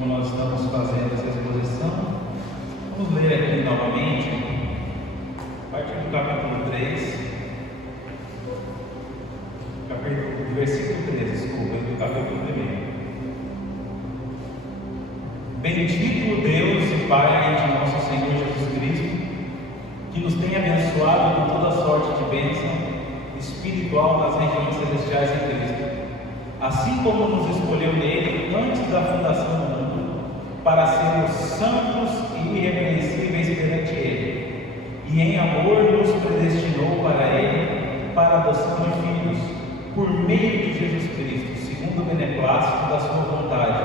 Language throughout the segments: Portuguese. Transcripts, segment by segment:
como nós estamos fazendo essa exposição, vamos ler aqui novamente, a partir do capítulo 3, versículo 13, desculpa, do capítulo 1. Bendito o Deus e Pai de nosso Senhor Jesus Cristo, que nos tem abençoado com toda sorte de bênção espiritual nas regiões celestiais em Cristo, assim como nos escolheu nele antes da fundação do mundo, para sermos santos e irrepreensíveis perante ele, e em amor nos predestinou para ele, para a adoção de filhos, por meio de Jesus Cristo, segundo o beneplácito da sua vontade,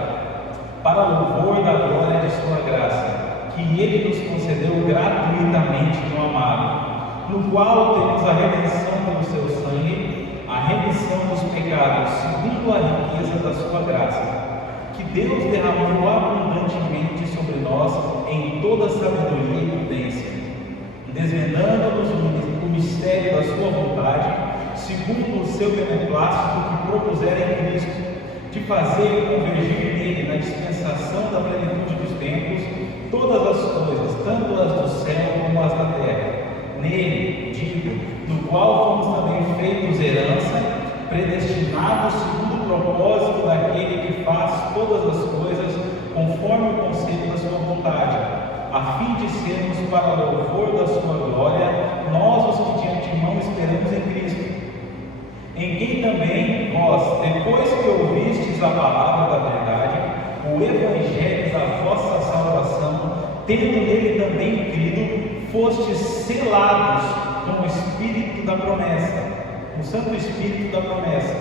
para o louvor da glória de sua graça, que ele nos concedeu gratuitamente no amado, no qual temos a redenção pelo seu sangue, a remissão dos pecados, segundo a riqueza da sua graça, que Deus derramou abundantemente sobre nós em toda sabedoria e prudência, desvendando-nos o mistério da sua vontade, segundo o seu beneplácito que propusera em Cristo, de fazer convergir nele na dispensação da plenitude dos tempos todas as coisas, tanto as do céu como as da terra. Nele, digo, no qual fomos também feitos herança, predestinados segundo o propósito daquele que faz todas as coisas conforme o conselho da sua vontade, a fim de sermos para o louvor da sua glória, nós os que de antemão esperamos em Cristo, em quem também vós, depois que ouvistes a palavra da verdade, o evangelho da vossa salvação, tendo nele também crido, fostes selados com o Espírito da promessa, o Santo Espírito da promessa,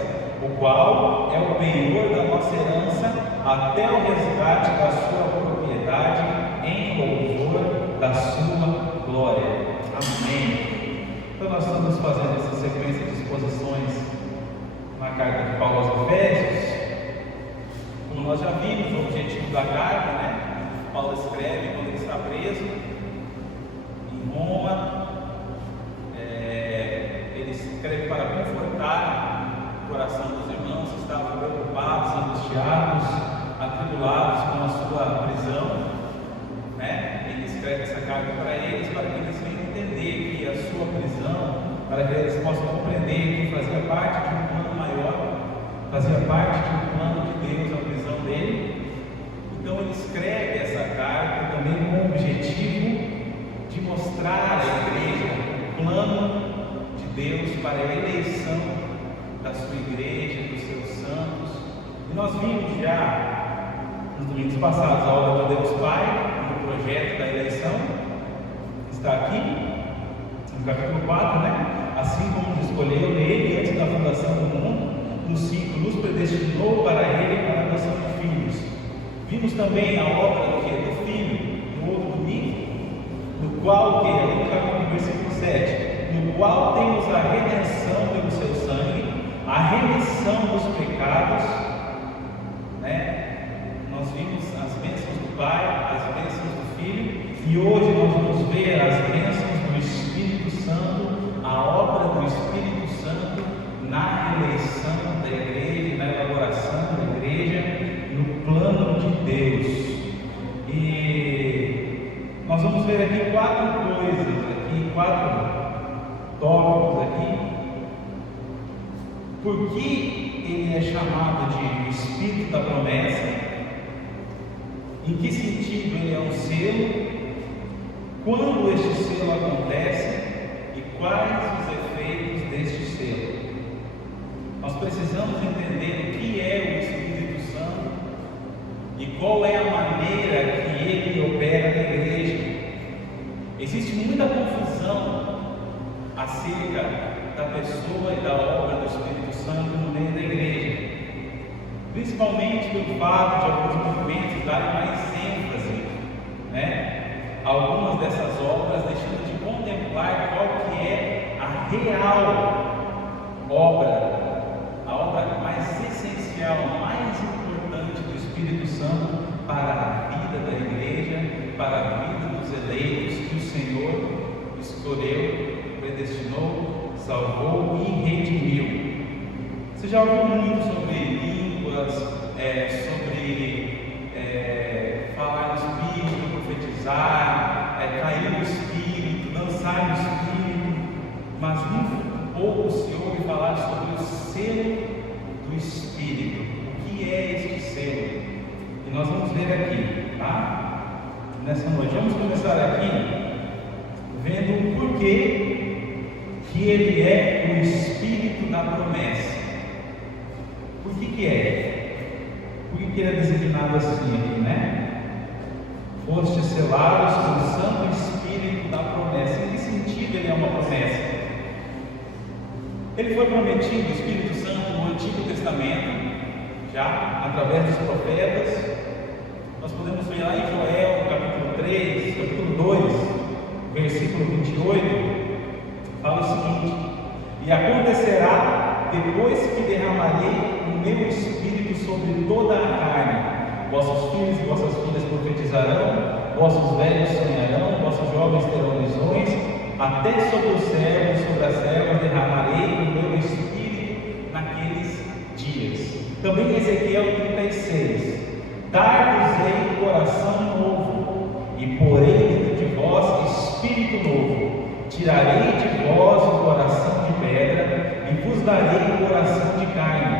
o qual é o penhor da nossa herança, até o resgate da sua propriedade, em louvor da sua glória. Amém. Então nós estamos fazendo essa sequência de exposições na carta de Paulo aos Efésios. Como nós já vimos, o objetivo da carta, né? Paulo escreve quando ele está preso em Roma. Ele escreve para confortar o coração dos irmãos que estavam preocupados, angustiados, atribulados com a sua prisão, né? Ele escreve essa carta para eles, para que eles venham entender que a sua prisão, para que eles possam compreender que fazia parte de um plano maior, fazia parte de um plano de Deus, a prisão dele. Então ele escreve essa carta também com o objetivo de mostrar à igreja o plano de Deus para a eleição da sua igreja, dos seus santos. E nós vimos já nos domingos passados a obra de Deus Pai, no projeto da eleição, está aqui no capítulo 4, né? Assim como nos escolheu nele antes da fundação do mundo, no 5, nos predestinou para ele para a adoção de filhos. Vimos também a obra do Filho, no outro domingo, no qual, no capítulo versículo 7, no qual temos a redenção pelo seu sangue, a remissão dos pecados, né? Nós vimos as bênçãos do Pai, as bênçãos do Filho, e hoje nós vamos ver as bênçãos do Espírito Santo, a obra do Espírito Santo na eleição da igreja, na elaboração da igreja, no plano de Deus. E nós vamos ver aqui quatro tópicos aqui. Por que ele é chamado de Espírito da promessa? Em que sentido ele é um selo? Quando este selo acontece? E quais os efeitos deste selo? Nós precisamos entender o que é o Espírito Santo e qual é a maneira que ele opera na igreja. Existe muita confusão acerca da pessoa e da obra do Espírito Santo no meio da igreja, principalmente pelo fato de alguns movimentos darem mais ênfase, né? Algumas dessas obras deixando de contemplar qual que é a real obra, a obra mais essencial, mais importante do Espírito Santo para a vida da igreja, para a vida dos eleitos que o Senhor escolheu, predestinou, salvou e redimiu. Você já ouviu muito sobre línguas, sobre ouvir falar sobre o selo do Espírito. O que é este selo? E nós vamos ver aqui, tá? Nessa noite. Vamos começar aqui vendo o porquê que ele é o Espírito da promessa. Por que é? Por que ele é designado assim aqui, né? Foste selados com o Santo Espírito da promessa. Em que sentido ele é uma promessa? Ele foi prometido, o Espírito Santo, no Antigo Testamento, já através dos profetas. Nós podemos ver lá em Joel, capítulo 3, capítulo 2, versículo 28, fala o seguinte: e acontecerá, depois que derramarei o meu Espírito sobre toda a carne, vossos filhos e vossas filhas profetizarão, vossos velhos sonharão, vossos jovens terão visões, até sobre os servos e sobre as servas derramarei o meu Espírito naqueles dias. Também Ezequiel 36: dar-vos-ei coração novo, e porei dentro de vós Espírito novo, tirarei de vós o coração de pedra, e vos darei o coração de carne,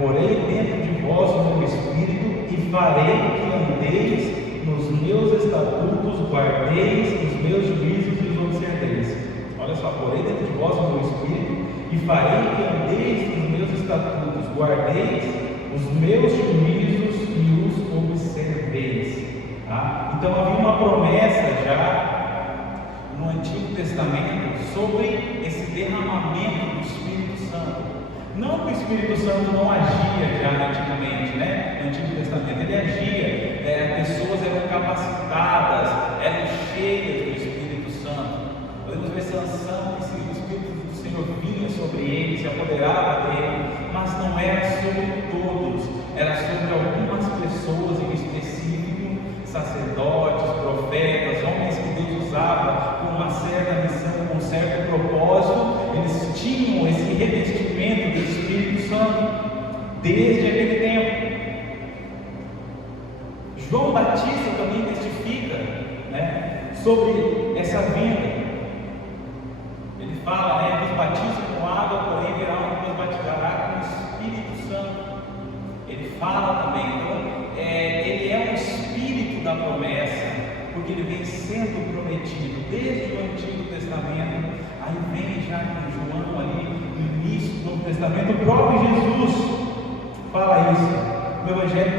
porei dentro de vós o meu Espírito, e farei que andeis nos meus estatutos, guardeis os meus juízos e os observeis. Olha só, porei dentro de vós o meu Espírito, e farei que andeis nos meus estatutos, guardeis os meus juízos e os observeis. Tá? Então havia uma promessa já no Antigo Testamento sobre esse derramamento do Espírito Santo. Não que o Espírito Santo não agia já antigamente, né? No Antigo Testamento ele agia, pessoas eram capacitadas, eram cheias do Espírito Santo. Podemos ver Sansão, que o Espírito do Senhor vinha sobre ele, se apoderava dele, mas não era sobre todos, era sobre algumas pessoas em específico, sacerdotes, profetas, homens que Deus usava com uma certa missão, com um certo propósito. Eles tinham esse revestimento do Espírito Santo desde aquele tempo. João Batista também testifica, né, sobre essa vinda. Ele fala, né, vos batizo com água, porém virá um que vos batizará com o Espírito Santo. Ele fala também, então, ele é um Espírito da promessa, porque ele vem sendo prometido desde o Antigo Testamento. Aí vem já com João ali no início do Novo Testamento, o próprio Jesus fala isso no Evangelho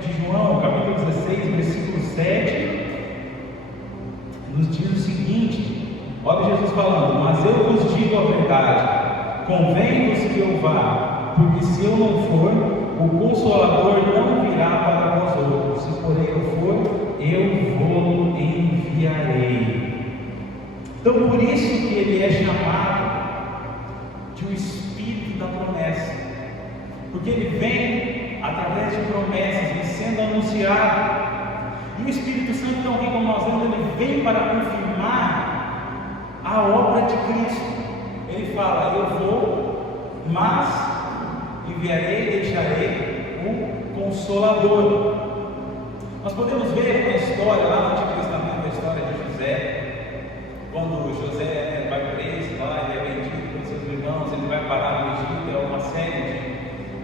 de João, capítulo 16, versículo 7, nos diz o seguinte: olha Jesus falando: mas eu vos digo a verdade, convém-vos que eu vá, porque se eu não for, o Consolador não virá para vós outros, se porém eu for, eu vou enviarei. Então por isso que ele é chamado de o Espírito da promessa, porque ele vem através de promessas, vem sendo anunciado. E o Espírito Santo, então, como nós vemos, ele vem para confirmar a obra de Cristo. Ele fala: eu vou, mas enviarei, deixarei o Consolador. Nós podemos ver uma história lá no Antigo Testamento, a história de José. Quando José vai preso lá, ele é vendido pelos seus irmãos, ele vai parar no Egito, é uma série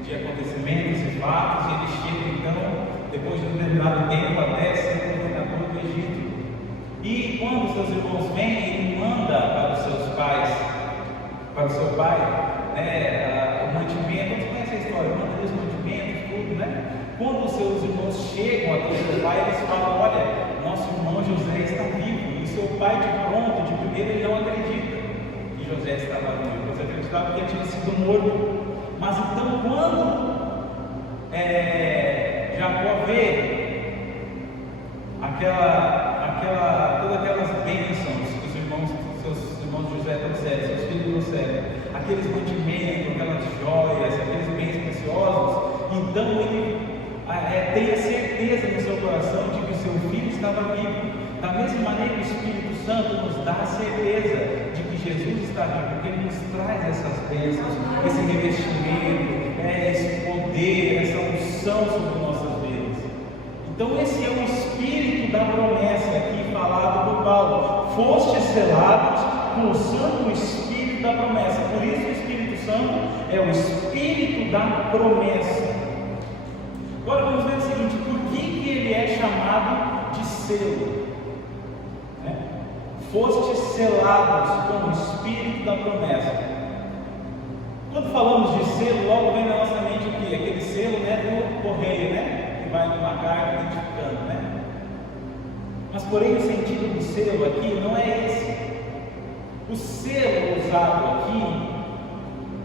de acontecimentos e fatos, e ele chega então, depois de um determinado tempo, até ser governador do Egito. E quando seus irmãos vêm, ele manda para os seus pais, para o seu pai, né, o mantimento. Você conhece a história? Manda os mantimentos, tudo, né? Quando os seus irmãos chegam até o seu pai, eles falam: olha, nosso irmão José está vivo. E seu pai, de pronto, de primeiro, ele não acredita que José estava vivo. Você acreditava que ele tinha sido morto. Mas então, quando Jacó vê todas aquelas bênçãos que seus irmãos José trouxeram, seus filhos trouxeram, aqueles mantimentos, aquelas joias, aqueles bens preciosos, então ele tem a certeza no seu coração de que o seu filho estava vivo. Da mesma maneira, o Espírito Santo nos dá a certeza de que Jesus está vivo, porque ele nos traz essas bênçãos, esse revestimento, esse poder, essa unção sobre nossas vidas. Então esse é o Espírito da promessa aqui falado por Paulo: fostes selados com o Santo Espírito da promessa. Por isso o Espírito Santo é o Espírito da promessa. Agora vamos ver o seguinte: por que ele é chamado de selo? Fostes selados com o Espírito da promessa. Quando falamos de selo, logo vem na nossa mente o quê? Aquele selo, do correio, que vai numa carta identificando, Mas porém o sentido do selo aqui não é esse. O selo usado aqui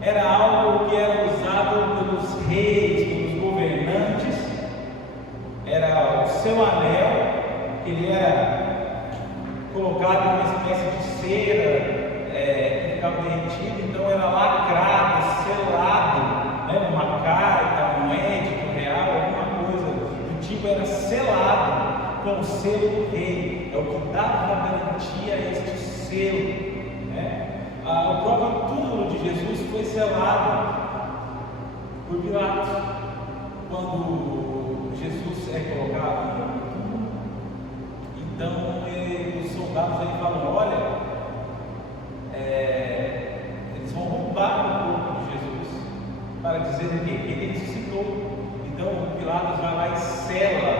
era algo que era usado pelos reis, pelos governantes. Era o seu anel, que ele era colocado em uma espécie de cera, que ficava derretido, então era lacrado, selado, uma carta, um édito real, alguma coisa do tipo, era selado com o selo do rei. É o que dava garantia a este selo. O próprio túmulo de Jesus foi selado por Pilatos quando Jesus é colocado no túmulo. Então os soldados aí falam: olha, eles vão roubar o corpo de Jesus para dizer que ele ressuscitou. Então Pilatos vai lá e sela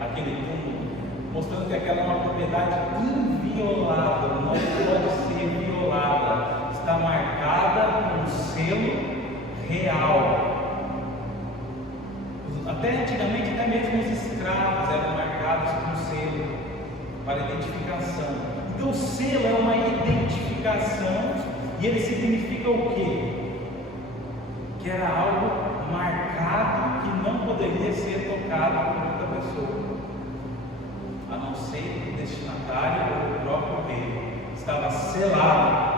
aquele túmulo, mostrando que aquela é uma propriedade inviolável, não pode ser violada, está marcada com um selo real. Até antigamente, até mesmo os escravos eram marcados com selo para identificação. Então o selo é uma identificação, e ele significa o quê? Que era algo marcado que não poderia ser tocado por outra pessoa, a não ser o destinatário ou o próprio rei. Estava selado.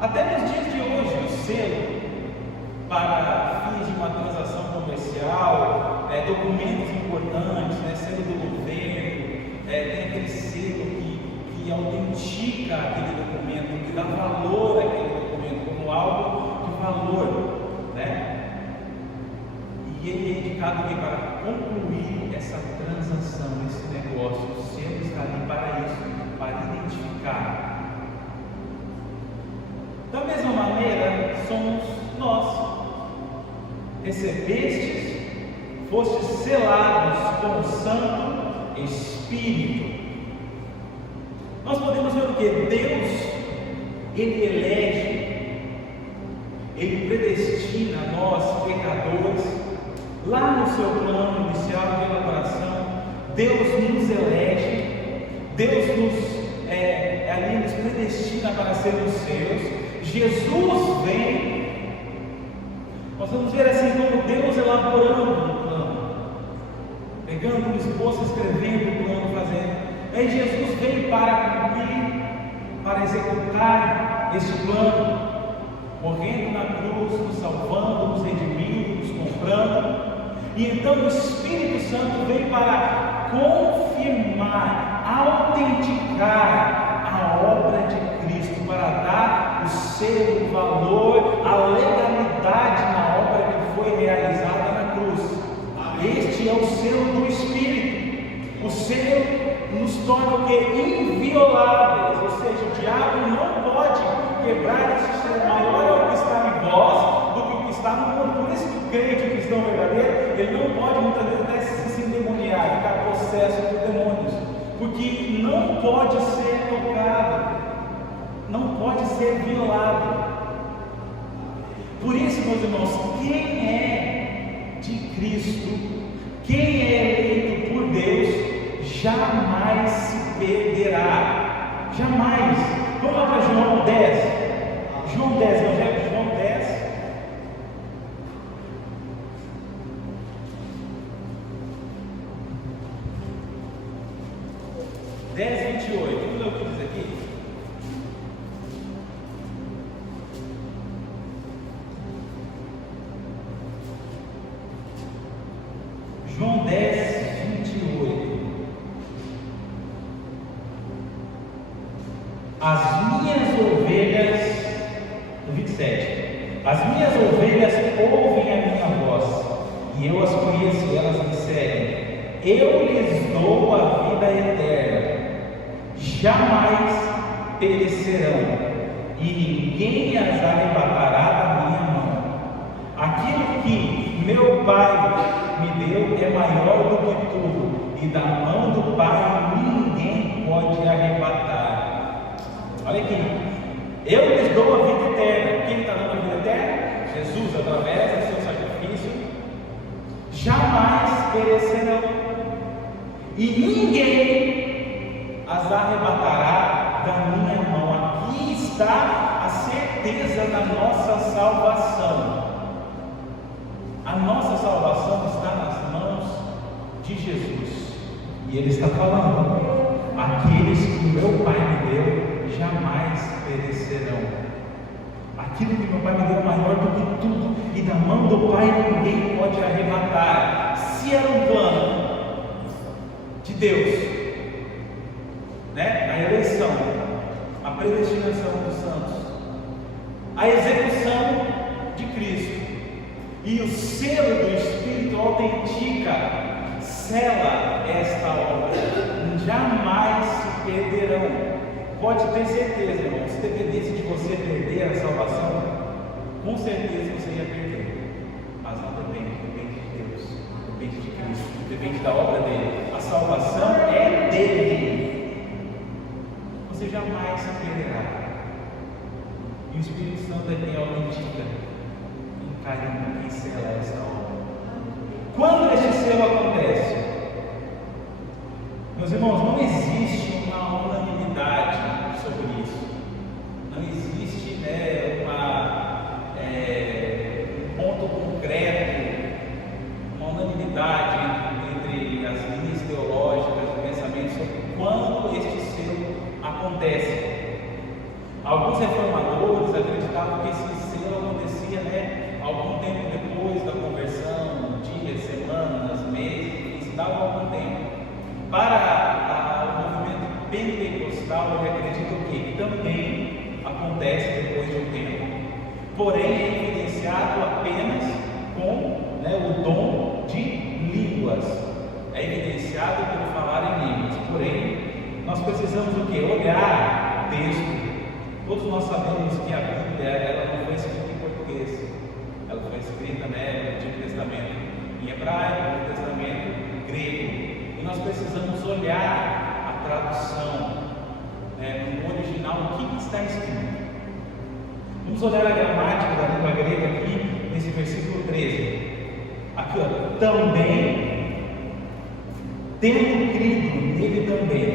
Até nos dias de hoje, o selo, para fins de uma transação comercial, documentos importantes, selo do governo, tem aquele selo que autentica aquele documento, que dá valor àquele documento como algo de valor, E ele é indicado aqui para concluir essa transação, esse negócio. O selo está ali para isso, para identificar. Da mesma maneira, somos nós. Recebestes, fostes selados com o Santo Espírito. Nós podemos ver o que? Deus, Ele elege, Ele predestina nós, pecadores, lá no seu plano inicial de elaboração. Deus nos elege, Deus ali nos predestina para sermos seus. Jesus vem. Nós vamos ver assim como Deus elaborando um plano, pegando um esboço, escrevendo o plano, fazendo. Aí Jesus vem para cumprir, para executar este plano, morrendo na cruz, nos salvando, nos redimindo, nos comprando. E então o Espírito Santo vem para confirmar, autenticar a obra de Cristo, para dar o selo, o valor, a legalidade na obra que foi realizada na cruz. Este é o selo do Espírito. O selo nos torna o que? Invioláveis, ou seja, o diabo não pode quebrar esse selo. Maior é o que está em vós do que o que está no mundo. Por isso que o crente, o cristão verdadeiro, ele não pode muitas vezes até se endemoniar, ficar possesso por demônios, porque não pode ser tocado, não pode ser violado. Por isso, meus irmãos, quem é de Cristo, quem é eleito por Deus, jamais se perderá, jamais. Vamos lá para João 10, Evangelho de João 10. Vamos ver o que diz aqui. João 10, 28. As minhas ovelhas, no 27, as minhas ovelhas ouvem a minha voz, e eu as conheço, e elas me seguem. Eu lhes dou a vida eterna, jamais perecerão, e ninguém as arrebatará da minha mão. Aquilo que meu Pai me deu é maior do que tudo, e da mão do Pai ninguém pode arrebatar. Olha aqui, eu lhes dou a vida eterna. Quem está dando a vida eterna? Jesus, através do seu sacrifício, jamais perecerão, e ninguém as arrebatará da minha mão. Aqui está a certeza da nossa salvação. A nossa salvação está nas mãos de Jesus, e Ele está falando: aqueles que meu Pai me deu jamais perecerão. Aquilo que meu Pai me deu é maior do que tudo, e da mão do Pai ninguém pode arrebatar. Se era um plano de Deus, né? A eleição, a predestinação dos santos, a execução de Cristo e o selo do Espírito autentica, sela esta obra, jamais se perderão. Pode ter certeza, irmão, se dependesse de você perder a salvação, com certeza você ia perder. Mas não depende, depende de Deus, depende de Cristo, depende da obra dele. A salvação é dele. Você jamais se perderá. E o Espírito Santo é quem autentica, encarna e sela essa obra. Quando este selo acontece, meus irmãos, não existe uma unanimidade sobre isso. Não existe, um ponto concreto, uma unanimidade entre as linhas teológicas e pensamentos sobre quando este selo acontece. Alguns reformadores acreditavam que esse selo acontecia, algum tempo depois da conversão, dias, semanas, meses, isso dava algum tempo. Para o movimento pentecostal, ele acredita que também acontece depois de um tempo, porém é evidenciado apenas com o dom de línguas, é evidenciado pelo falar em línguas. Porém, nós precisamos do que? Olhar o texto. Todos nós sabemos que a Bíblia ela não foi escrita em português, ela foi escrita no Antigo Testamento em hebraico, no Novo Testamento grego. E nós precisamos olhar a tradução, no original, o que está escrito. Vamos olhar a gramática da língua grega aqui, nesse versículo 13. Aqui, também, tendo crido nele também,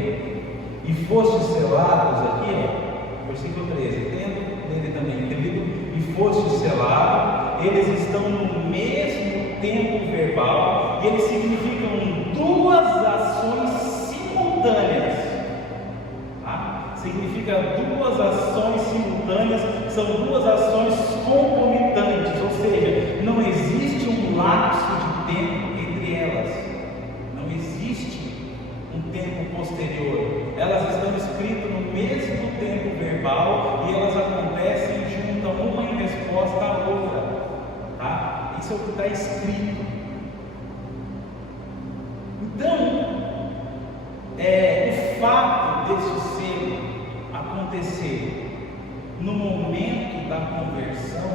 e fostes selados, aqui, versículo 13, tendo nele também crido, e fostes selados, eles estão no mesmo tempo verbal, e eles significam duas ações simultâneas. Significa duas ações simultâneas, são duas ações concomitantes, ou seja, não existe um lapso de tempo entre elas, não existe um tempo posterior, elas estão escritas no mesmo tempo verbal e elas acontecem juntas, uma em resposta à outra. Isso é o que está escrito. Então, o fato deste selo acontecer no momento da conversão,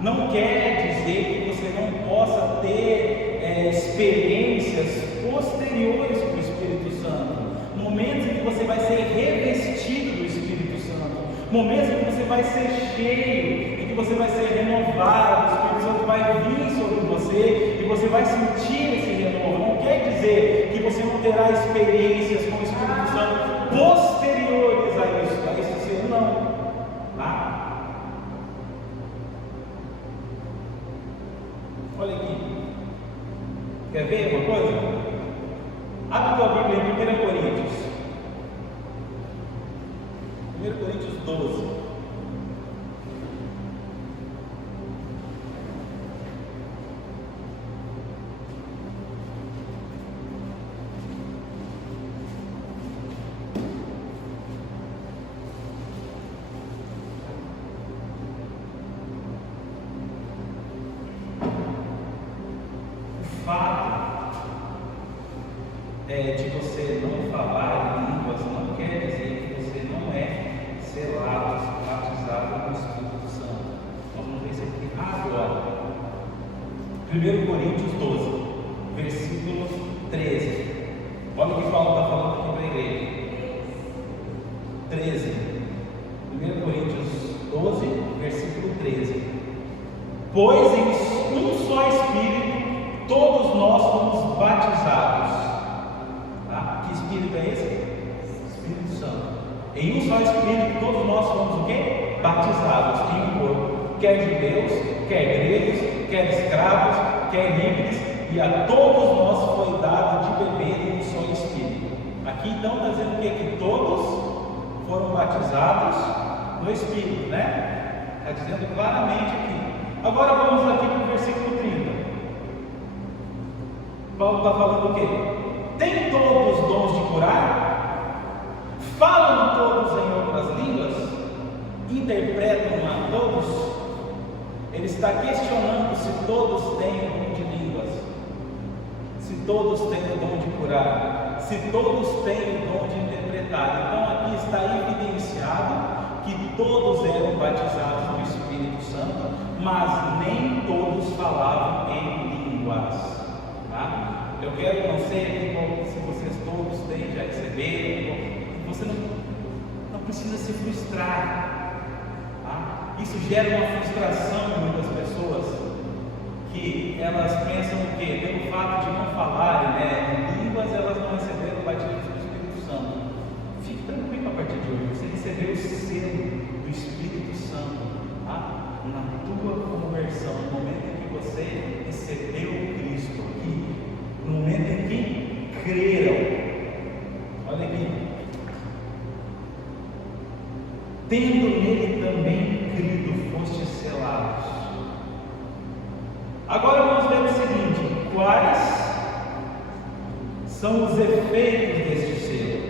não quer dizer que você não possa ter experiências posteriores com o Espírito Santo, momentos em que você vai ser revestido do Espírito Santo, momentos em que você vai ser cheio, em que você vai ser renovado, o Espírito Santo vai vir sobre você e você vai sentir esse renovo. Não quer dizer que você não terá experiências com o Espírito Santo posteriores a esse selo, não. Olha aqui, quer ver uma coisa? Abre tua Bíblia em 1 Coríntios 12. De você não falar em línguas não quer dizer que você não é selado batizado com o Espírito Santo. Nós vamos ver isso aqui agora. 1 Coríntios 12, versículo 13. Olha o que Paulo está falando aqui para a igreja. 13. 1 Coríntios 12, versículo 13. Pois em um só Espírito todos nós fomos batizados. Tá? Que Espírito é esse? Espírito Santo. Em um só Espírito todos nós fomos o quê? Batizados em um corpo. Quer judeus, quer gregos, quer escravos, quer livres, e a todos nós foi dado de beber em um só Espírito. Aqui então está dizendo o quê? Que todos foram batizados no Espírito, né? Está dizendo claramente aqui. Agora vamos aqui para o versículo 30. Paulo está falando o quê? Tem todos os dons de curar? Falam todos em outras línguas? Interpretam a todos? Ele está questionando se todos têm o dom de línguas, se todos têm o dom de curar, se todos têm o dom de interpretar. Então aqui está evidenciado que todos eram batizados no Espírito Santo, mas nem todos falavam em línguas. Tá? Eu quero, não sei aqui se vocês todos têm, já receberam, você não precisa se frustrar. Isso gera uma frustração em muitas pessoas, que elas pensam o quê? Pelo fato de não falarem em línguas, elas não receberam o batismo do Espírito Santo. Fique tranquilo a partir de hoje, você recebeu o selo do Espírito Santo, tá? Na tua conversão, no momento em que você recebeu Cristo aqui, no momento em que creram. Olha aqui. Tendo nele também crido, fostes selados. Agora vamos ver o seguinte: quais são os efeitos deste selo?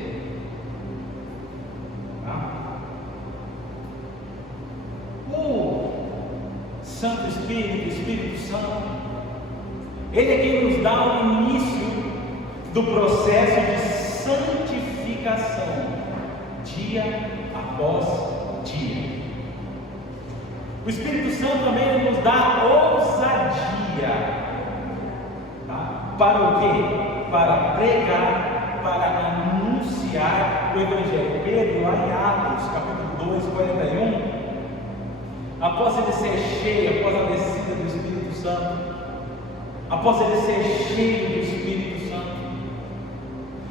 O Santo Espírito, o Espírito Santo, ele é quem nos dá o início do processo de santificação, dia após dia. O Espírito Santo também nos dá ousadia, tá? Para o quê? Para pregar, para anunciar o Evangelho. Pedro, lá em Atos, capítulo 2, 41, após ele ser cheio, após a descida do Espírito Santo, após ele ser cheio do Espírito Santo,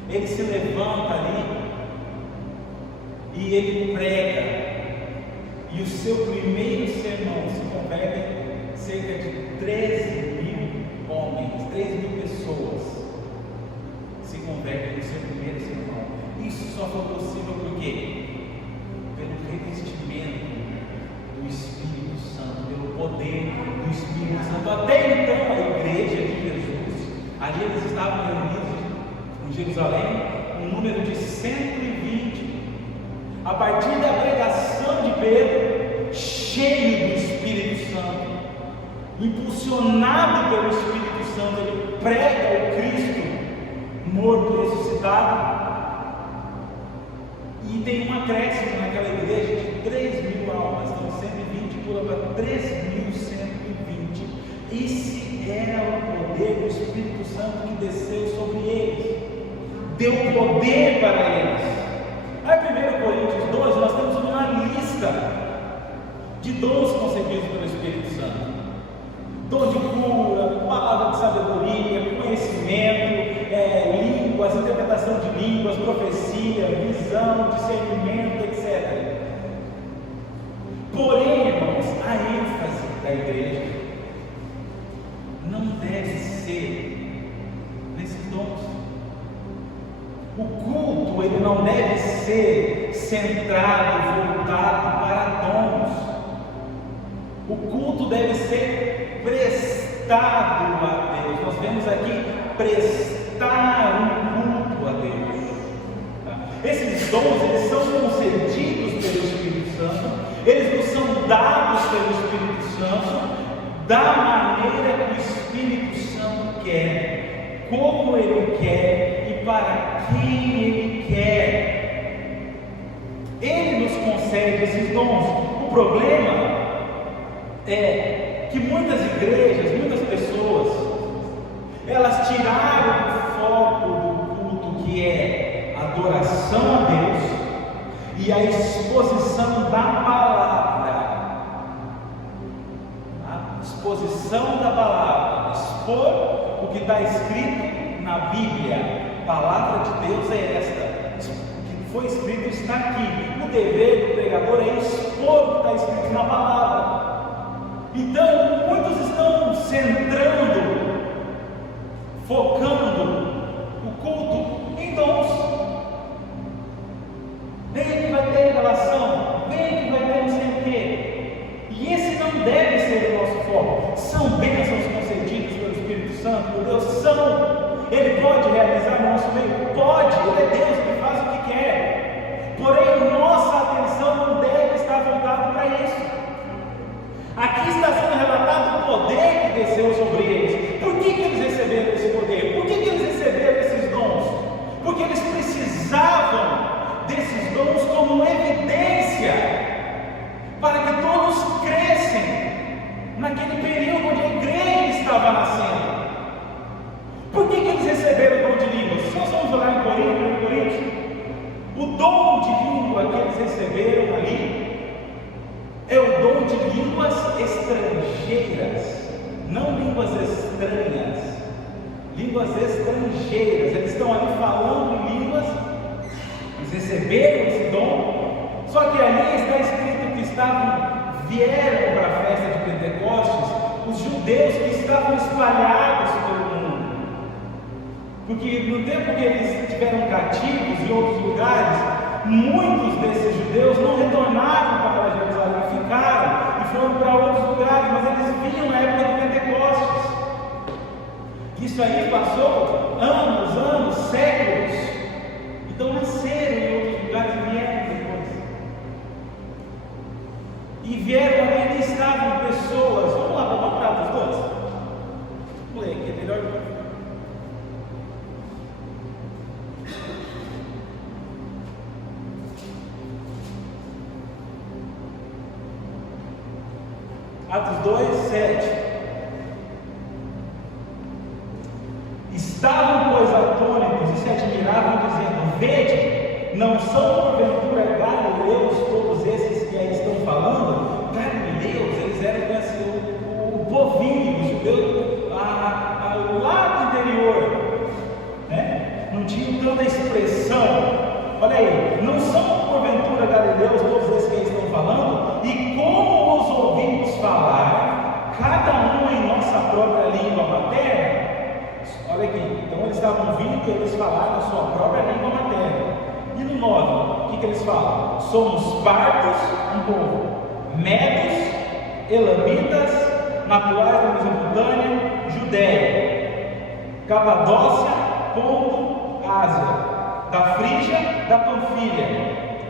ele se levanta ali e ele prega, e o seu primeiro sermão se converte cerca de 13.000 homens, 3.000 pessoas se convertem no seu primeiro sermão. Isso só foi possível por quê? Pelo revestimento do Espírito Santo, pelo poder do Espírito Santo. Até então a igreja de Jesus, ali eles estavam reunidos em Jerusalém, um número de 120. A partir da pregação de Pedro, cheio do Espírito Santo, impulsionado pelo Espírito Santo, ele prega o Cristo morto e ressuscitado, e tem um acréscimo naquela igreja de 3.000 almas, então 120 pula para 3.120. Esse era o poder do Espírito Santo que desceu sobre eles, deu poder para eles. Aí, 1 Coríntios 12, nós temos uma lista de dons concedidos pelo Espírito Santo: dom de cura, palavra de sabedoria, conhecimento, línguas, interpretação de línguas, profecia, visão, discernimento, etc. Porém, irmãos, a ênfase da igreja não deve ser nesses dons. O culto, ele não deve ser centrado, voltado para dons. O culto deve ser prestado a Deus. Nós vemos aqui prestar um culto a Deus. Esses dons, eles são concedidos pelo Espírito Santo, eles nos são dados pelo Espírito Santo, da maneira que o Espírito Santo quer, como Ele quer e para quem Ele quer. Ele nos concede esses dons. O problema é que muitas igrejas, muitas pessoas, elas tiraram o foco do culto, que é adoração a Deus e a exposição da palavra. A exposição da palavra, expor o que está escrito na Bíblia. A palavra de Deus é esta, o que foi escrito está aqui. O dever do pregador é expor o que está escrito na palavra. Então, muitos estão centrando, focando o culto em dons. Vem que vai ter revelação, vem que vai ter não sei o quê. E esse não deve ser o nosso foco. São bênçãos concedidas pelo Espírito Santo, por Deus, são. Ele pode realizar no nosso meio? Pode, Ele é Deus, Ele faz o que quer. Porém, nossa atenção não deve estar voltada para isso. Aqui está sendo relatado o poder que desceu sobre eles. Por que eles receberam esse poder? Por que eles receberam esses dons? Porque eles precisavam desses dons como evidência para que todos crescem naquele período onde a igreja estava nascendo. Por que eles receberam o dom de línguas? Se nós vamos olhar em Coríntios, o dom de língua que eles receberam ali é o dom de línguas estrangeiras, não línguas estranhas, línguas estrangeiras. Eles estão ali falando em línguas, eles receberam esse dom, só que ali está escrito que vieram para a festa de Pentecostes os judeus que estavam espalhados pelo mundo, porque no tempo que eles estiveram cativos em outros lugares, muitos desses judeus não retornaram para Jerusalém, ficaram e foram para outros lugares, mas eles vinham na época do Pentecostes. Isso aí passou anos, séculos. Então nasceram em outros lugares e vieram depois. E vieram ali, estavam pessoas. Vamos lá, vamos para Atos 2. Vamos ler aqui, é melhor. Atos 2, 7. Estavam, pois, atônitos e se admiravam, dizendo: Vede, não são porventura galileus todos esses que aí estão falando? Galileus, eles eram assim, o povinho, os judeus, lá do interior, né? Não tinham tanta expressão. Olha aí, não são porventura galileus todos esses que aí estão falando? E como os ouvimos falar, cada um em nossa própria língua materna? Olha aqui, então eles estavam vindo e eles falaram a sua própria língua materna. E no 9, o que eles falam? Somos partos, um povo, medos, elamitas, naturais da Mesopotâmia, Judéia, Capadócia, Ponto, Ásia, da Frígia, da Panfilha,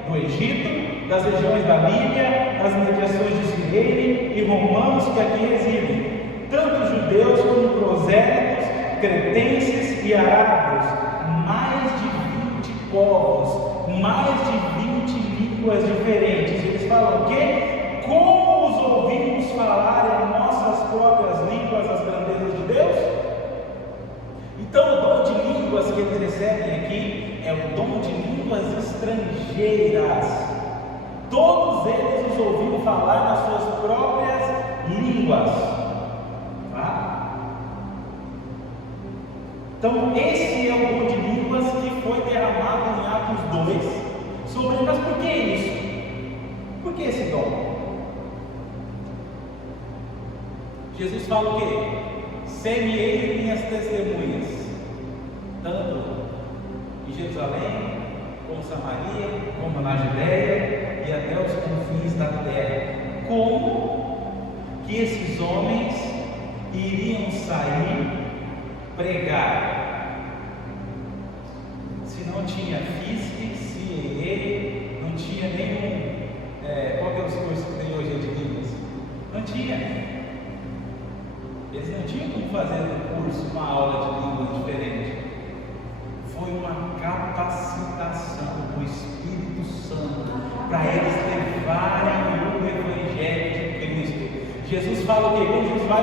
do Egito, das regiões da Líbia, das mediações de Cirene e romanos que aqui residem, tanto judeus como prosélitos, cretenses e arábios, mais de 20 povos, mais de 20 línguas diferentes. Eles falam o quê? Como os ouvimos falar em nossas próprias línguas as grandezas de Deus? Então o dom de línguas que eles recebem aqui é o dom de línguas estrangeiras. Todos eles os ouviram falar nas suas próprias línguas. Então esse é o dom de línguas que foi derramado em Atos 2 sobre. Mas por que isso? Por que esse dom? Jesus fala o quê? Semeei minhas testemunhas, tanto em Jerusalém, como Samaria, como na Judéia e até os confins da terra. Como que esses homens iriam sair pregar se não tinha FISC, CIE, não tinha nenhum, qual que é os cursos que tem hoje de línguas? Não tinha. Eles não tinham como fazer no curso uma aula de língua diferente. Foi uma capacitação do Espírito Santo para eles levarem o Evangelho Jesus fala o quê? Quando Jesus vai,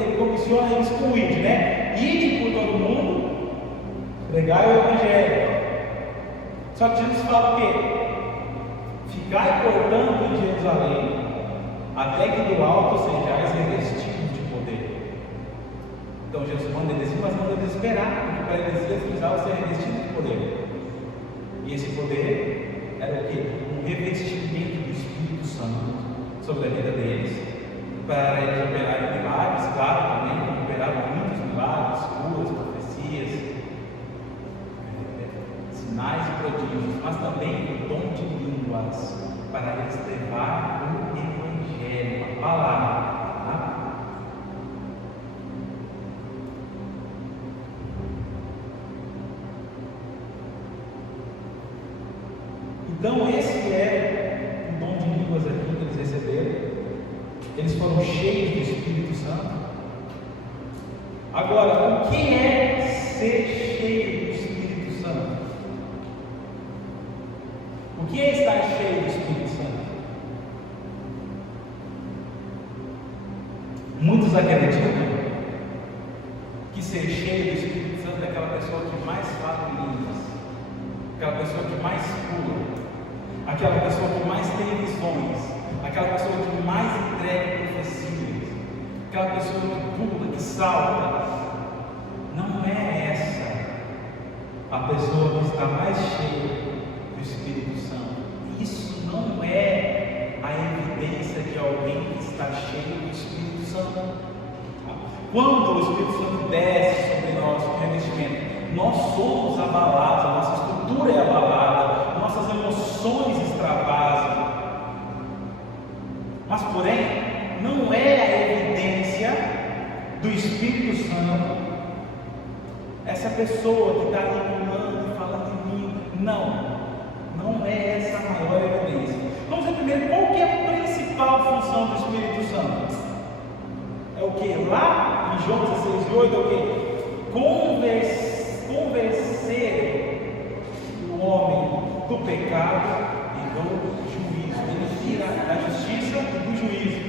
ele comissiona eles com o ide, né? Ide por todo mundo, pregai o Evangelho. Só que Jesus fala o quê? Ficai, portanto, em Jerusalém, até que do alto sejais revestidos de poder. Então Jesus manda eles ir, mas manda eles esperar, porque para eles precisavam ser revestidos de poder. E esse poder era o quê? Um revestimento do Espírito Santo sobre a vida deles, para eles operarem milagres, claro, também operaram muitos milagres, curas, profecias, sinais e prodígios, mas também o dom de línguas, para eles levar o Evangelho, a palavra. Tá? Então esse é o dom de línguas aqui que eles receberam. Eles foram cheios do Espírito Santo. Agora, o que é ser cheio do Espírito Santo? O que é estar cheio do Espírito Santo? Muitos acreditam que ser cheio do Espírito Santo é aquela pessoa que mais fala em línguas, aquela pessoa que mais pula, aquela pessoa que mais tem visões, aquela pessoa que mais entrega profecias, aquela pessoa que pula, que salta. Não é essa a pessoa que está mais cheia do Espírito Santo. Isso não é a evidência de alguém que está cheio do Espírito Santo. Quando o Espírito Santo desce sobre nós com revestimento, nós somos abalados, a nossa estrutura é abalada, nossas emoções extravasam. Mas, porém, não é a evidência do Espírito Santo essa pessoa que está ali pulando e falando em mim. Não é essa a maior evidência. Vamos ver primeiro qual que é a principal função do Espírito Santo. É o que? Lá em João 16:8 é o que? Convencer o homem do pecado e do juízo. Ele tira da justiça e do juízo.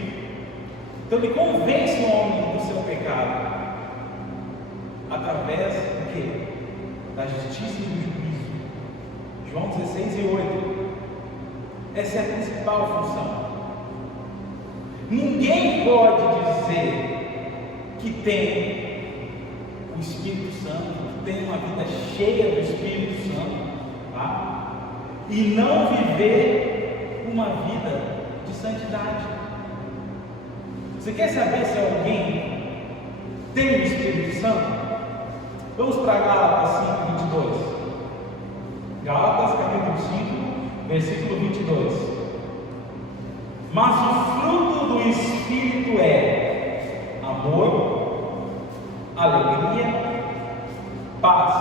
Então ele convence o homem do seu pecado através do que? Da justiça e do juízo. João 16:8. Essa é a principal função. Ninguém pode dizer que tem o Espírito Santo, que tem uma vida cheia do Espírito Santo, tá? E não viver uma vida de santidade. Você quer saber se alguém tem o Espírito Santo? Vamos para Gálatas 5:22. Gálatas capítulo 5, versículo 22. Mas o fruto do Espírito é amor, alegria, paz,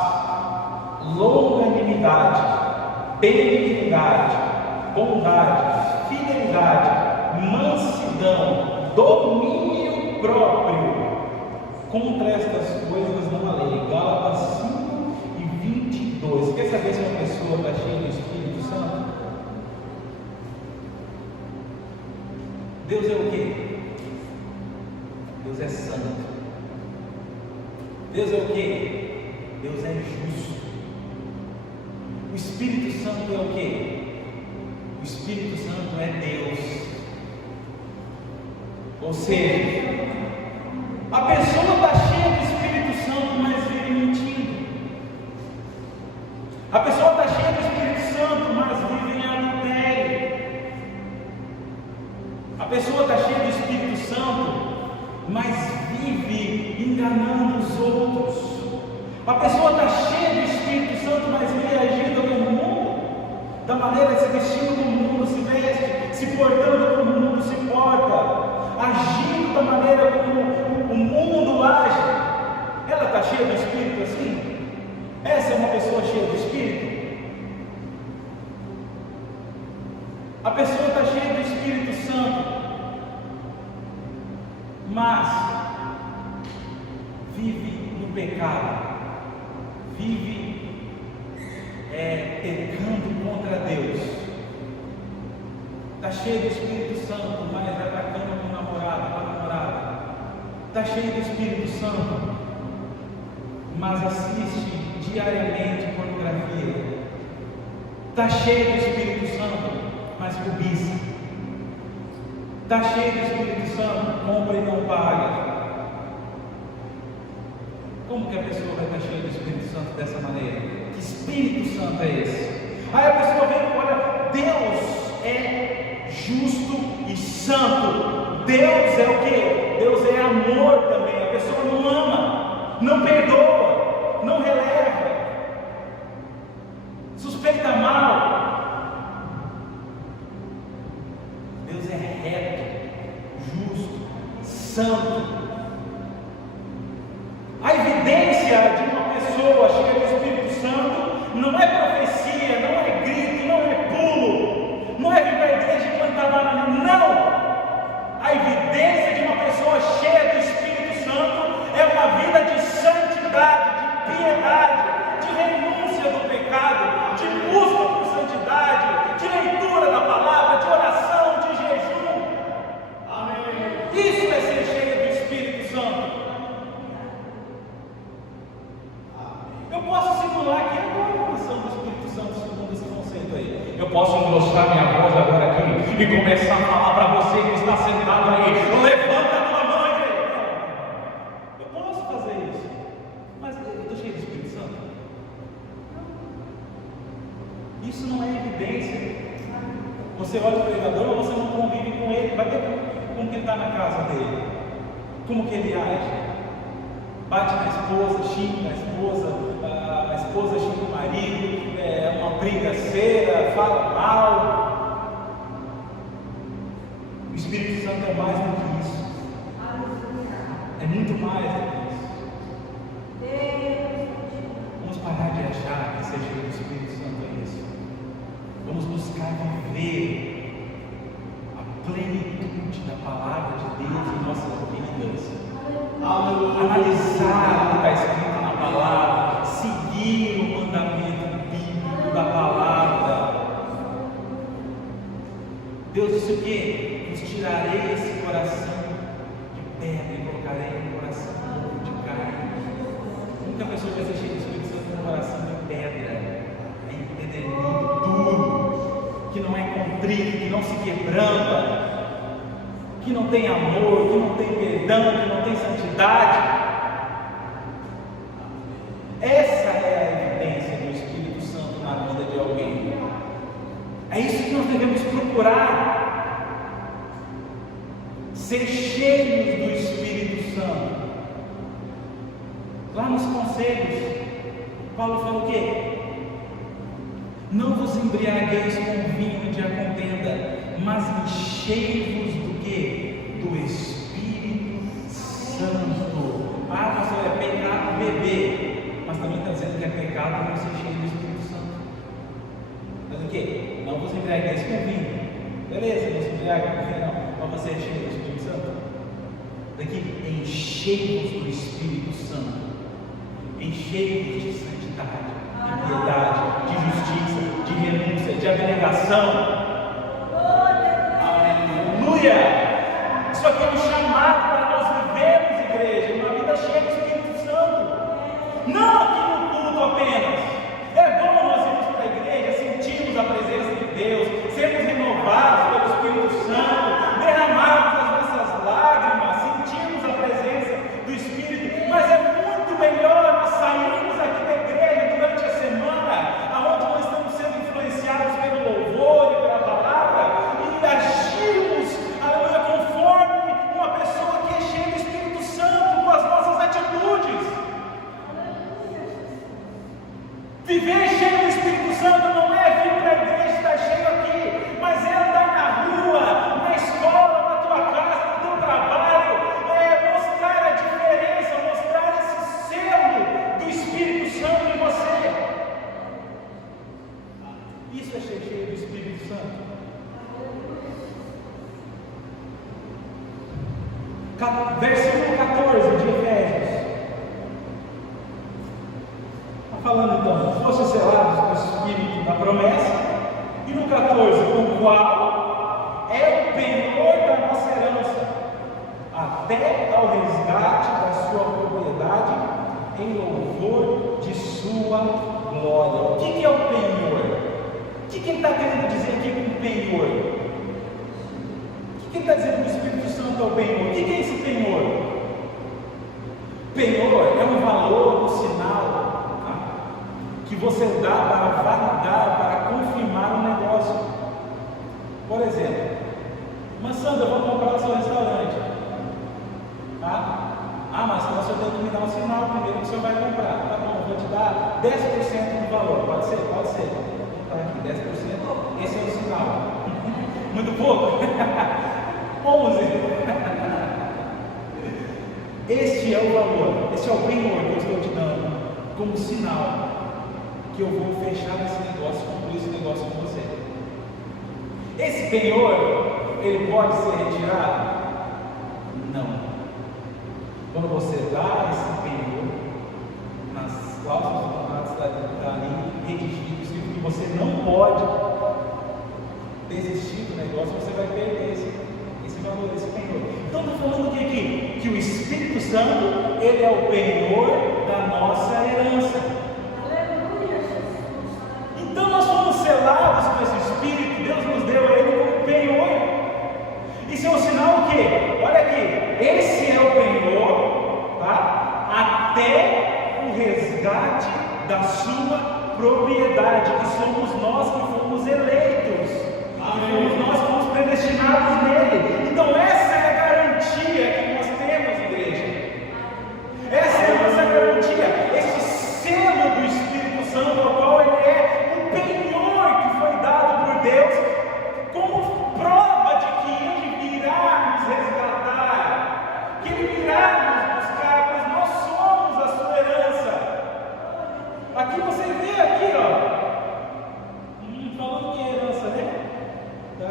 longanimidade, benignidade, bondade, fidelidade, mansidão, domínio próprio. Contra estas coisas não há lei. Gálatas 5:22. Quer saber se uma pessoa está cheia do Espírito Santo? Deus é o quê? Deus é santo. Deus é o quê? Deus é justo. O Espírito Santo é o quê? O Espírito Santo é Deus. Ou seja, a pessoa está cheia do Espírito Santo, mas vive mentindo. A pessoa está cheia do Espírito Santo, mas vive em adultério. A pessoa está cheia do Espírito Santo, mas vive enganando os outros. A pessoa está cheia do Espírito Santo, mas vive agindo no mundo, da maneira se vestindo como o mundo se veste, se portando como o mundo se porta, agindo da maneira como o mundo age. Ela está cheia do Espírito assim? Essa é uma pessoa cheia do Espírito? A pessoa está cheia do Espírito Santo, mas vive no pecado, vive pecando contra Deus. Está cheio do Espírito Santo, mas atacando com namorado, com a namorada, está cheio do Espírito Santo, mas assiste diariamente pornografia, está cheio do Espírito Santo, mas cobiça, está cheio do Espírito Santo, compra e não paga. Como que a pessoa vai estar cheia do Espírito Santo dessa maneira? Que Espírito Santo é esse? Aí a pessoa vem e olha, Deus é justo e santo. Deus é o que? Deus é amor também. A pessoa não ama, não perdoa, não releva, suspeita mal. Deus é reto, justo, santo. A evidência de uma pessoa cheia do Espírito Santo não é profecia, não é grito, não é pulo, não é vir para a igreja e cantar lá, não. A evidência de uma pessoa cheia do Espírito Santo é uma vida de santidade, de piedade, de renúncia do pecado, de busca por santidade, de leitura da palavra, de oração, de jejum. Amém. Isso é ser cheio do Espírito Santo. Eu posso simular aqui agora a ação do Espírito Santo segundo esse conceito aí. Eu posso engrossar minha voz agora aqui e começar a falar para você que está sentado aí. Levanta a tua mão, igreja. Eu posso fazer isso, mas eu estou cheio do Espírito Santo. Isso não é evidência. Você olha o pregador, mas você não convive com ele. Vai ver como que ele está na casa dele, como que ele age. Bate na esposa, xinga a esposa xinga o marido, uma brigaceira, fala mal. O Espírito Santo é mais do que isso. É muito mais do que isso. Vamos parar de achar que ser cheio do Espírito Santo é isso. Vamos buscar viver a plenitude da palavra de Deus em nossas vidas. Analisar o que está escrito na palavra, seguir o mandamento bíblico da palavra. Deus disse o quê? Nos tirarei esse coração de pedra e colocarei um coração de carne. Nunca a pessoa vai ser cheia do Espírito Santo com um coração de pedra, empedernido, duro, que não é contrito, que não se quebranta, que não tem amor, que não tem perdão, que não tem santidade. Essa é a evidência do Espírito Santo na vida de alguém. É isso que nós devemos procurar. Ser cheios do Espírito Santo. Lá nos conselhos, Paulo fala o quê? Não vos embriagueis com vinho de a contenda, mas enchei-vos do quê? Do Espírito Santo. Ah, pastor, é pecado beber, mas também está dizendo que é pecado não ser cheio do Espírito Santo. Mas o quê? Não vos embriagueis com vinho. Beleza, não se embriaga com vinho, não. Mas você é cheio do Espírito Santo. Daqui, enchei-vos do Espírito Santo. Enchei-vos de santidade, de piedade, de justiça, de renúncia, de abnegação. Aleluia! Isso aqui é um chamado para nós vivermos, igreja, uma vida cheia do Espírito Santo. Não aqui no culto apenas. É bom nós irmos para a igreja, sentirmos a presença de Deus, sermos renovados pelo Espírito Santo, derramarmos as nossas lágrimas, sentirmos a presença do Espírito. Mas é muito melhor nós sairmos aqui da igreja durante a semana, aonde nós estamos sendo influenciados pelo louvor e pela palavra, e agirmos, aleluia, conforme uma pessoa que é cheia do Espírito Santo, com as nossas atitudes. Viver cheio do Espírito Santo não é vir para a igreja e estar cheio aqui, mas é andar na rua, na escola, na tua casa, no teu trabalho, é mostrar a diferença, mostrar esse selo do Espírito Santo em você. Isso é ser cheio do Espírito Santo. Versículo 14 de Efésios. Está falando então, fossem selados com o Espírito da promessa. E no 14, o qual é o penhor da nossa herança, até ao resgate da sua propriedade, em louvor de sua glória. O que é o penhor? O que ele está querendo dizer aqui com penhor? O que ele está dizendo que o Espírito Santo é o penhor? O que é esse penhor? Penhor é um valor, um sinal, tá? Que você dá para validar, para confirmar um negócio. Por exemplo, mas Sandra, vamos comprar o seu restaurante, tá? Ah, mas o senhor tem que me dar um sinal primeiro que o senhor vai comprar. Tá bom, vou te dar 10% do valor. Pode ser? Pode ser. Vou botar aqui 10%. Esse é o sinal. Muito pouco? 11. Este é o valor. Esse é o penhor que eu estou te dando como sinal que eu vou fechar esse negócio, concluir esse negócio com você. Esse penhor, ele pode ser retirado? Não. Quando você dá esse penhor, nas cláusulas do contrato está ali redigido, escrito que você não pode desistir do negócio, você vai perder esse valor, esse penhor. Então está falando o que aqui? Que o Espírito Santo, ele é o penhor da nossa herança. Aleluia, Jesus. Então nós fomos selados com esse Espírito, Deus nos deu ele como penhor. Isso é um sinal o quê? Olha aqui, esse é o penhor, tá? Até o resgate da sua propriedade, que somos nós que fomos eleitos, fomos nós que fomos predestinados nele. Então essa é a garantia que nós temos, igreja. Essa é a nossa garantia, esse selo do Espírito Santo, ao qual ele é um penhor que foi dado por Deus, como prova de que ele virá nos resgatar, que ele virá nos buscar, pois nós somos a sua herança. Aqui você vê aqui, ó, falando que é herança, né? Tá,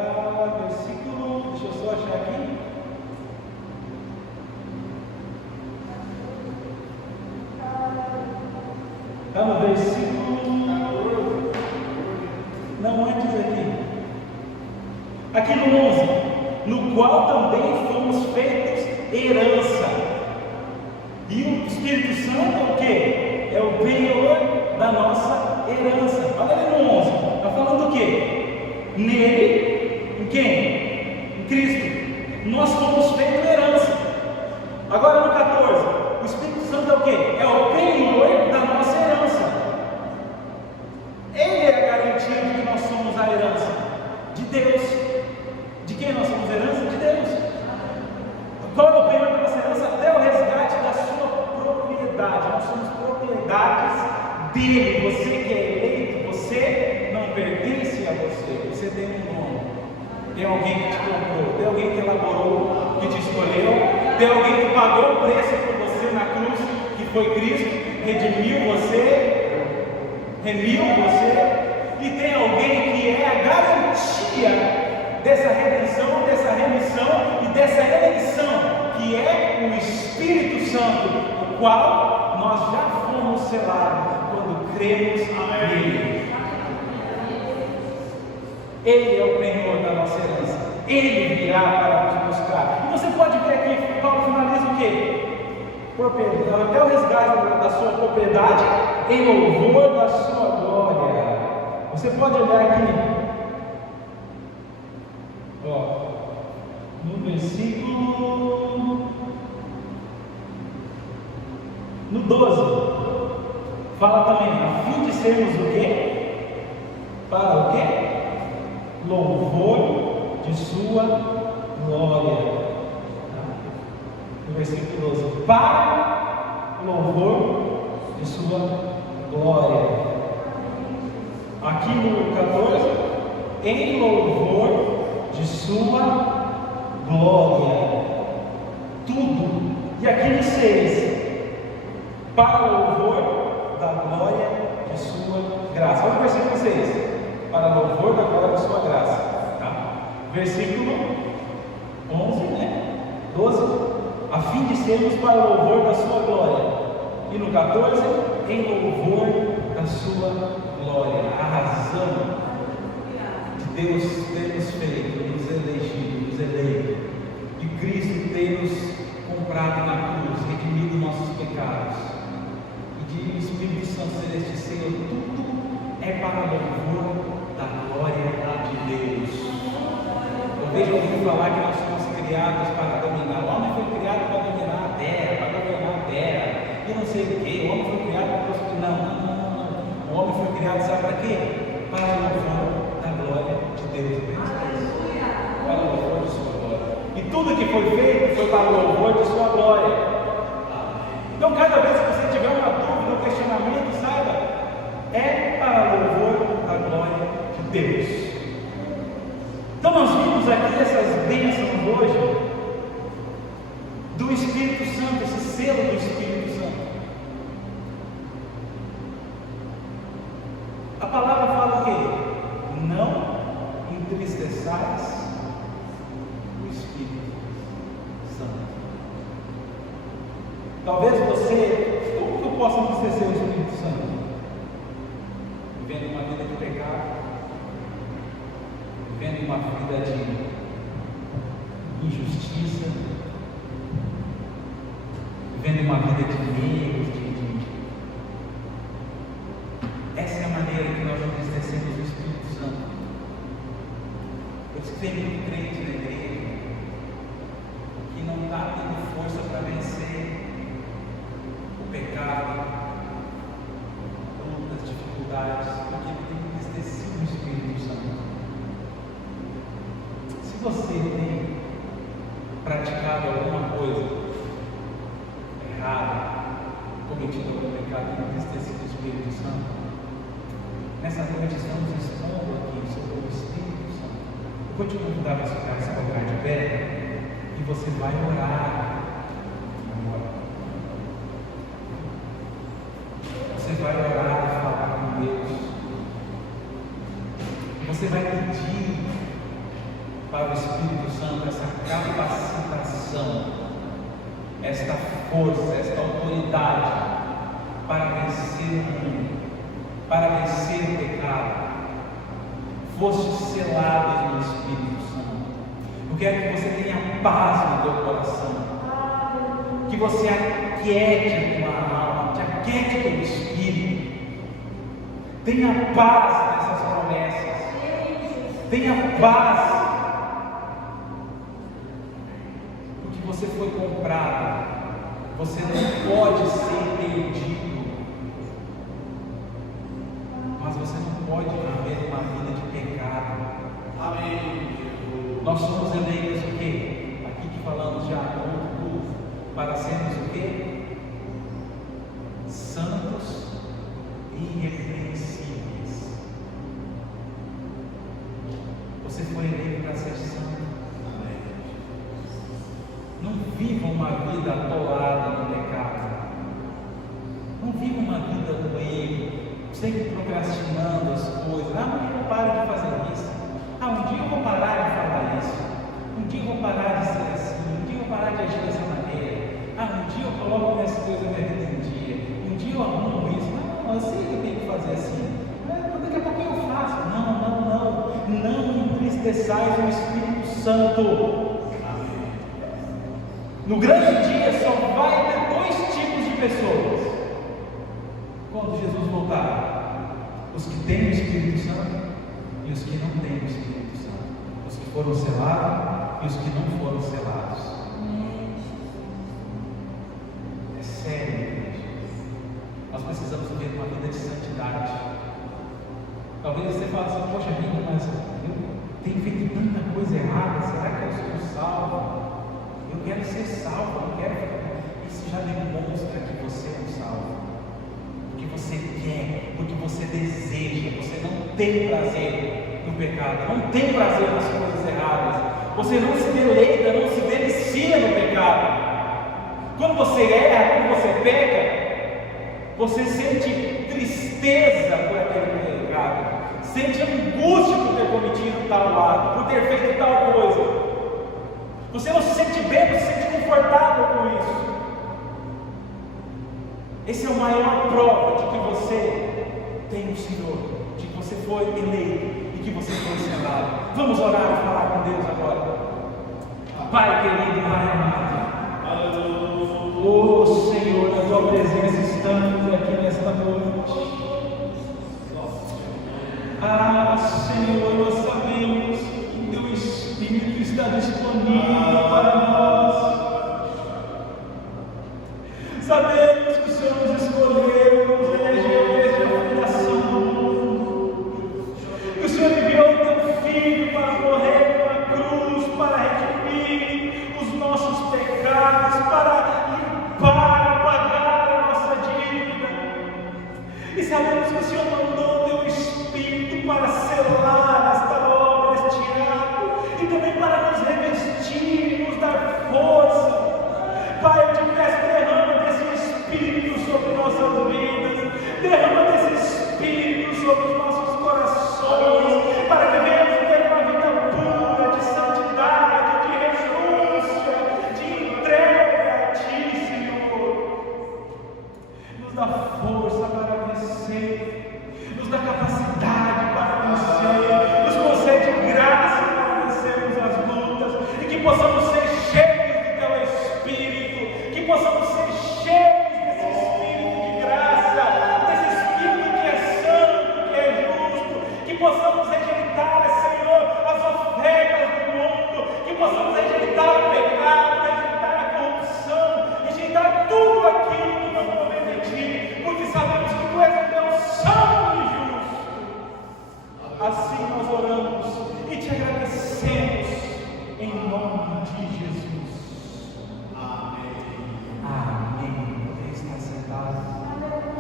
versículo, deixa eu só achar aqui. Está no versículo, não antes aqui. Aqui no 11, no qual também fomos feitos herança. E o Espírito Santo é o quê? É o penhor da nossa herança. Olha ali no 11, está falando o quê? Nele, em quem? Em Cristo. Nós fomos feitos herança. Agora no 14, o Espírito Santo é o quê? É o penhor da nossa herança. Ele é a garantia de que nós somos a herança de Deus. De quem nós somos herança? De Deus. Qual é o penhor da nossa herança? Até o resgate da sua propriedade. Nós somos propriedades dele. Você que é eleito, você não pertence a você. Você tem um nome. Tem alguém que te comprou, tem alguém que elaborou, que te escolheu, tem alguém que pagou o preço por você na cruz, que foi Cristo, redimiu você, remiu você, e tem alguém que é a garantia dessa redenção, dessa remissão e dessa eleição, que é o Espírito Santo, o qual nós já fomos selados quando cremos nele. Ele é o penhor da nossa herança. Ele virá para nos buscar. E você pode ver aqui, Paulo finaliza o quê? Propriedade, até o resgate da sua propriedade, em louvor da sua glória. Você pode olhar aqui, ó, no versículo, no 12, fala também, a fim de sermos o quê? Para o quê? Louvor de sua glória. No versículo 12, para louvor de sua glória. Aqui no 14, em louvor de sua glória. Tudo. E aqui no 6, para louvor da glória de sua graça. Olha o versículo 6. Para louvor da glória de sua graça, tá? Versículo 11, né? 12, a fim de sermos para louvor da sua glória. E no 14, em louvor da sua glória. A razão de Deus ter nos feito, nos elegido, nos eleito, de Cristo ter nos para louvor da glória de Deus. Eu vejo ouvindo falar que nós somos criados para dominar. O homem foi criado para dominar a terra, para governar a terra, e não sei o que. O homem foi criado para prosperar. Não. O homem foi criado, sabe para quê? Para louvor da glória de Deus. Para louvor de sua glória. E tudo que foi feito foi para louvor de sua glória. Então, cada vez que você tiver uma dúvida, um questionamento, saiba, é para louvor da glória de Deus. Então, nós vimos aqui essas bênçãos hoje do Espírito Santo, esse selo do Espírito Santo. A palavra fala o quê? Não entristeçais o Espírito Santo. Talvez você, como que eu posso entristecer o Espírito Santo? Vivendo uma vida de pecado, vivendo uma vida de injustiça, vivendo uma vida de erros, essa é a maneira que nós entristecemos o Espírito Santo. Por isso que tem muito crente na igreja que não está tendo força para vencer o pecado, lutas, dificuldades, porque tem entristecido o Espírito Santo. Se você tem praticado alguma coisa errada, cometido algum pecado e entristecido o Espírito Santo, nessa noite estamos expondo aqui sobre o Espírito Santo. Eu vou te convidar para ficar nesse lugar de pé e você vai orar. Você vai orar e falar com Deus. Você vai pedir para o Espírito Santo essa capacitação, esta força, esta autoridade para vencer o mundo, para vencer o pecado. Foste selados no Espírito Santo. Eu quero que você tenha paz no teu coração, que você aquiete a tua alma, te aquiete o teu espírito. Tenha paz nessas promessas. Tenha paz, porque você foi comprado. Você não pode ser perdido, mas você não pode viver uma vida de pecado. Amém. Nós somos eleitos o quê? Aqui que falamos já para sermos o quê? Santos e irrepreensíveis. Você foi eleito para ser santo. Amém. Não viva uma vida atolada no pecado. Não viva uma vida no erro, sempre procrastinando as coisas. Amanhã eu paro de fazer isso. Um dia eu vou parar de falar isso. Um dia eu vou parar de ser assim. Um dia eu vou parar de agir dessa maneira. Um dia eu coloco minhas coisas na vida em dia. Um dia eu arrumo isso. Não, eu sei que eu tenho que fazer assim. Daqui a pouco eu faço. Não entristeçais o Espírito Santo. Amém. No grande dia só vai ter 2 tipos de pessoas quando Jesus voltar: os que têm o Espírito Santo e os que não têm o Espírito Santo, os que foram selados e os que não foram selados. É sério, igreja. Nós precisamos viver uma vida de santidade. Talvez você fale assim: poxa vida, mas eu tenho feito tanta coisa errada, será que eu sou salvo? Eu quero ser salvo, eu quero. Isso já demonstra que você é um salvo. Porque você quer, porque você deseja, você não tem prazer no pecado, não tem prazer nas coisas erradas, você não se deleita, não se delicia no pecado. Quando você erra, quando você peca, você sente tristeza por aquele pecado, sente angústia por ter cometido tal ato, por ter feito tal coisa. Você não se sente bem, não se sente confortável com isso. Essa é a maior prova de que você tem o Senhor, de que você foi eleito e que você foi selado. Vamos orar e falar com Deus agora. Pai querido, Pai amado, oh Senhor, na tua presença estamos aqui nesta noite. Ah, Senhor, nós sabemos que Teu Espírito está disponível para nós. Sabemos que o Senhor nos escolheu, nos elegeu desde a fundação do mundo. Que o Senhor enviou o Teu Filho para morrer na cruz, para redimir os nossos pecados, para limpar, pagar a nossa dívida. E sabemos que o Senhor mandou o Teu Espírito para